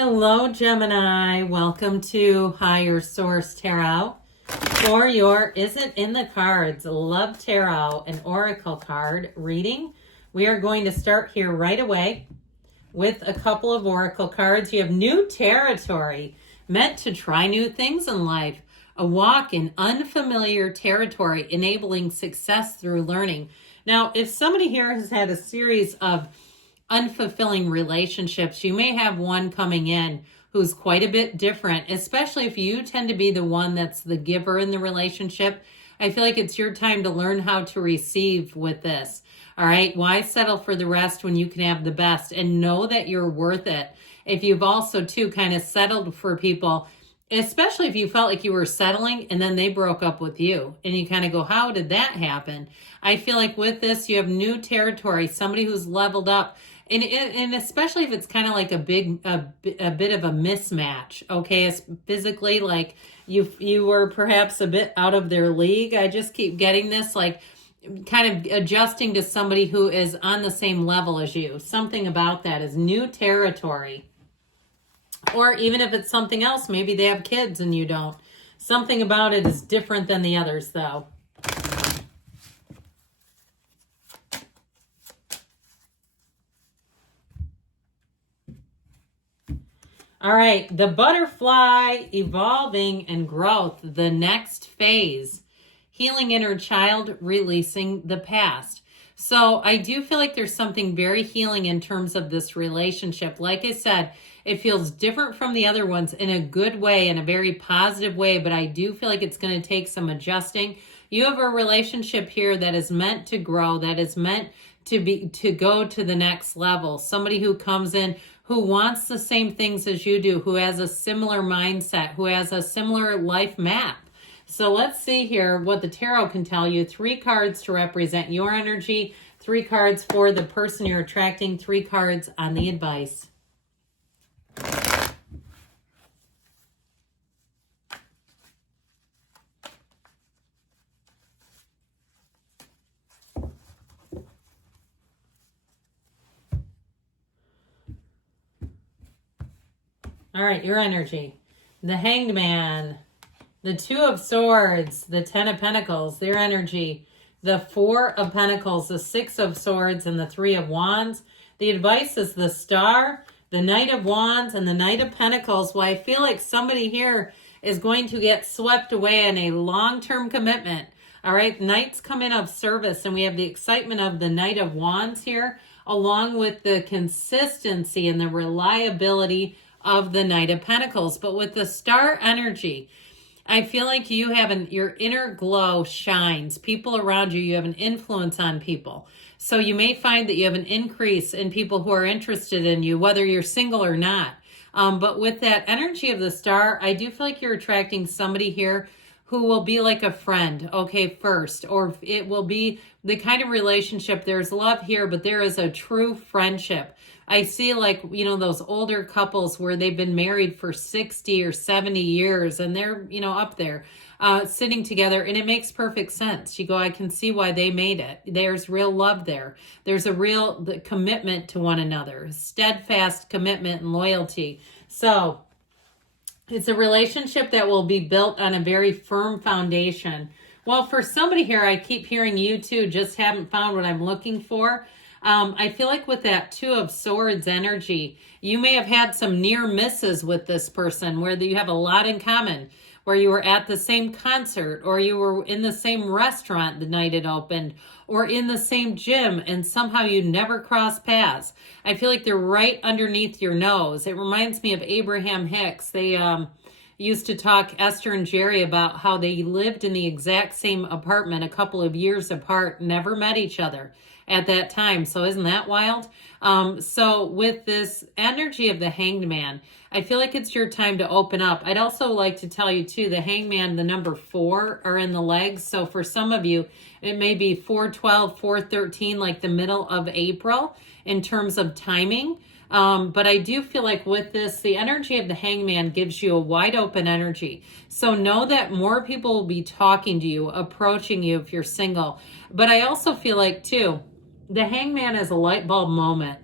Hello, Gemini. Welcome to Higher Source Tarot for your Is It in the Cards Love Tarot and Oracle card reading. We are going to start here right away with a couple of Oracle cards. You have new territory, meant to try new things in life, a walk in unfamiliar territory, enabling success through learning. Now, if somebody here has had a series of unfulfilling relationships, you may have one coming in who's quite a bit different, especially if you tend to be the one that's the giver in the relationship. I feel like it's your time to learn how to receive with this. All right. Why settle for the rest when you can have the best, and know that you're worth it? If you've also too kind of settled for people, especially if you felt like you were settling and then they broke up with you and you kind of go, how did that happen? I feel like with this, you have new territory, somebody who's leveled up. And especially if it's kind of like a bit of a mismatch, okay? It's physically, like you were perhaps a bit out of their league. I just keep getting this, like kind of adjusting to somebody who is on the same level as you. Something about that is new territory. Or even if it's something else, maybe they have kids and you don't. Something about it is different than the others, though. All right, the butterfly, evolving and growth, the next phase, healing inner child, releasing the past. So I do feel like there's something very healing in terms of this relationship. Like I said, it feels different from the other ones in a good way, in a very positive way, but I do feel like it's going to take some adjusting. You have a relationship here that is meant to grow, that is meant to go to the next level. Somebody who comes in who wants the same things as you do, who has a similar mindset, who has a similar life map. So let's see here what the tarot can tell you. 3 cards to represent your energy, 3 cards for the person you're attracting, 3 cards on the advice. All right, your energy. The Hanged Man, the 2 of Swords, the 10 of Pentacles, their energy. The 4 of Pentacles, the 6 of Swords, and the 3 of Wands. The advice is the Star, the Knight of Wands, and the Knight of Pentacles. Well, I feel like somebody here is going to get swept away in a long-term commitment. All right, Knights come in of service, and we have the excitement of the Knight of Wands here, along with the consistency and the reliability of the Knight of Pentacles. But with the Star energy, I feel like you have your inner glow shines. People around you, you have an influence on people. So you may find that you have an increase in people who are interested in you, whether you're single or not. But with that energy of the Star, I do feel like you're attracting somebody here who will be like a friend, okay, first. Or it will be the kind of relationship, there's love here, but there is a true friendship. I see, like, you know, those older couples where they've been married for 60 or 70 years and they're, you know, up there sitting together, and it makes perfect sense. You go, I can see why they made it. There's real love there. There's a real commitment to one another, steadfast commitment and loyalty. So it's a relationship that will be built on a very firm foundation. Well, for somebody here, I keep hearing you too, just haven't found what I'm looking for. I feel like with that 2 of Swords energy, you may have had some near misses with this person where you have a lot in common, where you were at the same concert, or you were in the same restaurant the night it opened, or in the same gym, and somehow you never cross paths. I feel like they're right underneath your nose. It reminds me of Abraham Hicks. They used to talk, Esther and Jerry, about how they lived in the exact same apartment a couple of years apart, never met each other at that time. So isn't that wild? So with this energy of the Hanged Man, I feel like it's your time to open up. I'd also like to tell you too, the Hanged Man, the number 4 are in the legs. So for some of you, it may be 4/12, 4/13, like the middle of April in terms of timing. But I do feel like with this, the energy of the Hanged Man gives you a wide open energy. So know that more people will be talking to you, approaching you if you're single. But I also feel like too, the Hanged Man is a light bulb moment.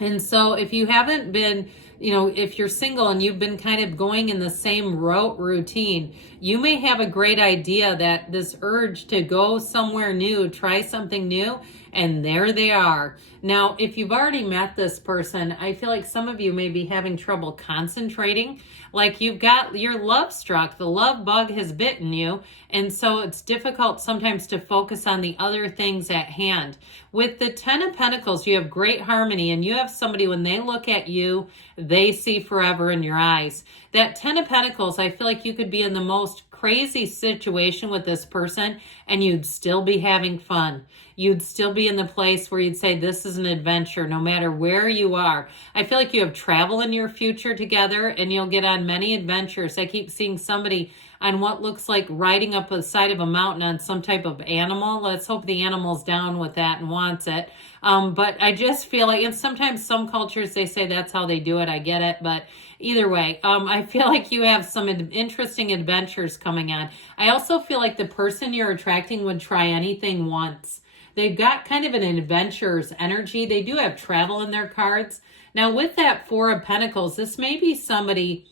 And so if you haven't been if you're single and you've been kind of going in the same rote routine, you may have a great idea that this urge to go somewhere new, try something new, and there they are. Now, if you've already met this person, I feel like some of you may be having trouble concentrating. Like you're love struck, the love bug has bitten you, and so it's difficult sometimes to focus on the other things at hand. With the Ten of Pentacles, you have great harmony, and you have somebody, when they look at you, they see forever in your eyes. That Ten of Pentacles, I feel like you could be in the most crazy situation with this person and you'd still be having fun. You'd still be in the place where you'd say, this is an adventure, no matter where you are. I feel like you have travel in your future together and you'll get on many adventures. I keep seeing somebody on what looks like riding up the side of a mountain on some type of animal. Let's hope the animal's down with that and wants it. But I just feel like, and sometimes some cultures, they say that's how they do it. I get it. But either way, I feel like you have some interesting adventures coming on. I also feel like the person you're attracting would try anything once. They've got kind of an adventurer's energy. They do have travel in their cards. Now, with that Four of Pentacles, this may be somebody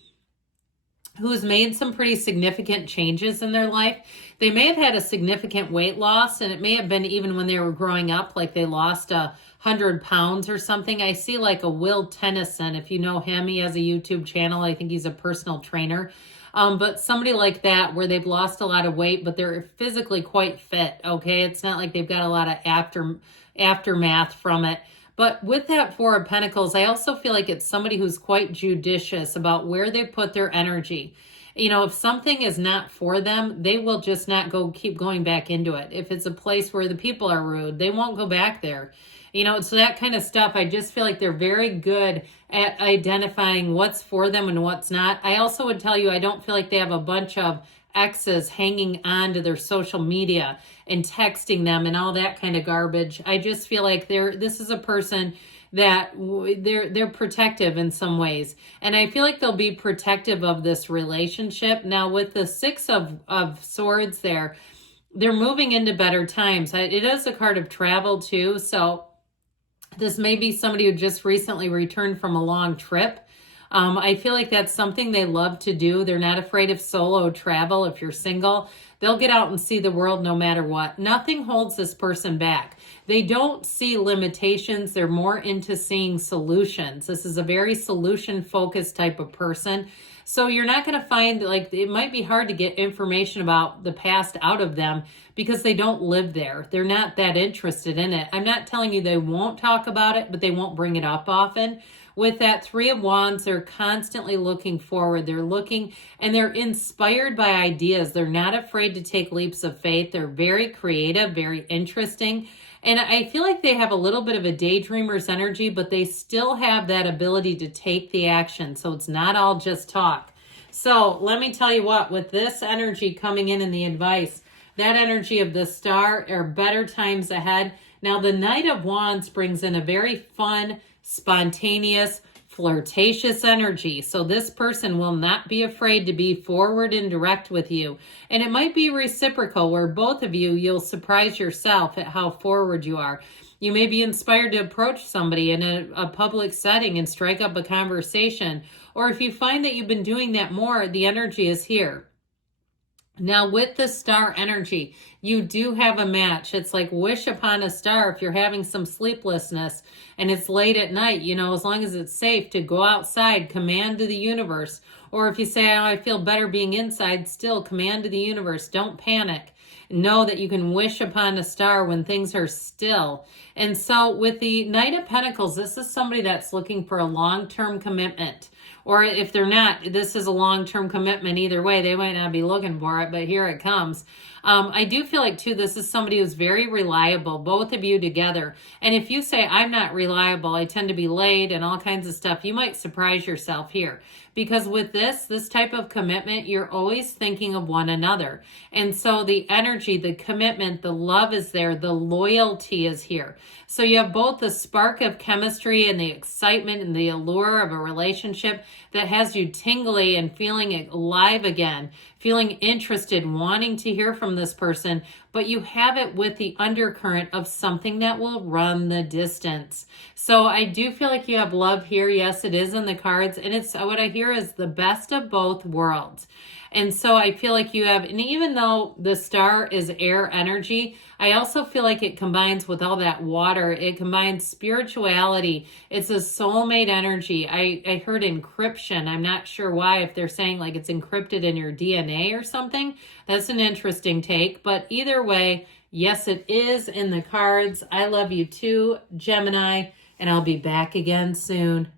who's made some pretty significant changes in their life. They may have had a significant weight loss, and it may have been even when they were growing up, like they lost 100 pounds or something. I see like a Will Tennyson. If you know him, he has a YouTube channel. I think he's a personal trainer. But somebody like that where they've lost a lot of weight, but they're physically quite fit, okay? It's not like they've got a lot of aftermath from it. But with that Four of Pentacles, I also feel like it's somebody who's quite judicious about where they put their energy. If something is not for them, they will just not keep going back into it. If it's a place where the people are rude, they won't go back there. So that kind of stuff, I just feel like they're very good at identifying what's for them and what's not. I also would tell you, I don't feel like they have a bunch of exes hanging on to their social media and texting them and all that kind of garbage. I just feel like this is a person that they're protective in some ways. And I feel like they'll be protective of this relationship. Now, with the Six of Swords there, they're moving into better times. It is a card of travel too. So this may be somebody who just recently returned from a long trip. I feel like that's something they love to do. They're not afraid of solo travel. If you're single, they'll get out and see the world no matter what. Nothing holds this person back. They don't see limitations. They're more into seeing solutions. This is a very solution-focused type of person. So you're not going to find, like, it might be hard to get information about the past out of them because they don't live there. They're not that interested in it. I'm not telling you they won't talk about it, but they won't bring it up often. With that Three of Wands, they're constantly looking forward. They're looking and they're inspired by ideas. They're not afraid to take leaps of faith. They're very creative, very interesting. And I feel like they have a little bit of a daydreamer's energy, but they still have that ability to take the action. So it's not all just talk. So let me tell you what, with this energy coming in the advice, that energy of the Star are better times ahead. Now, the Knight of Wands brings in a very fun, spontaneous, flirtatious energy. So this person will not be afraid to be forward and direct with you. And it might be reciprocal where both of you'll surprise yourself at how forward you are. You may be inspired to approach somebody in a public setting and strike up a conversation. Or if you find that you've been doing that more, the energy is here. Now, with the Star energy, you do have a match. It's like wish upon a star if you're having some sleeplessness and it's late at night, as long as it's safe to go outside, command to the universe. Or if you say, oh, I feel better being inside, still command to the universe. Don't panic. Know that you can wish upon a star when things are still. And so with the Knight of Pentacles, this is somebody that's looking for a long-term commitment. Or if they're not, this is a long-term commitment. Either way, they might not be looking for it, but here it comes. I do feel like, too, this is somebody who's very reliable, both of you together. And if you say, I'm not reliable, I tend to be late and all kinds of stuff, you might surprise yourself here. Because with this type of commitment, you're always thinking of one another. And so the energy, the commitment, the love is there, the loyalty is here. So you have both the spark of chemistry and the excitement and the allure of a relationship that has you tingly and feeling alive again, feeling interested, wanting to hear from this person, but you have it with the undercurrent of something that will run the distance. So I do feel like you have love here. Yes, it is in the cards, and it's what I hear is the best of both worlds. And so I feel like you have, and even though the star is air energy, I also feel like it combines with all that water. It combines spirituality. It's a soulmate energy. I heard encryption. I'm not sure why, if they're saying like it's encrypted in your DNA or something. That's an interesting take. But either way, yes, it is in the cards. I love you too, Gemini, and I'll be back again soon.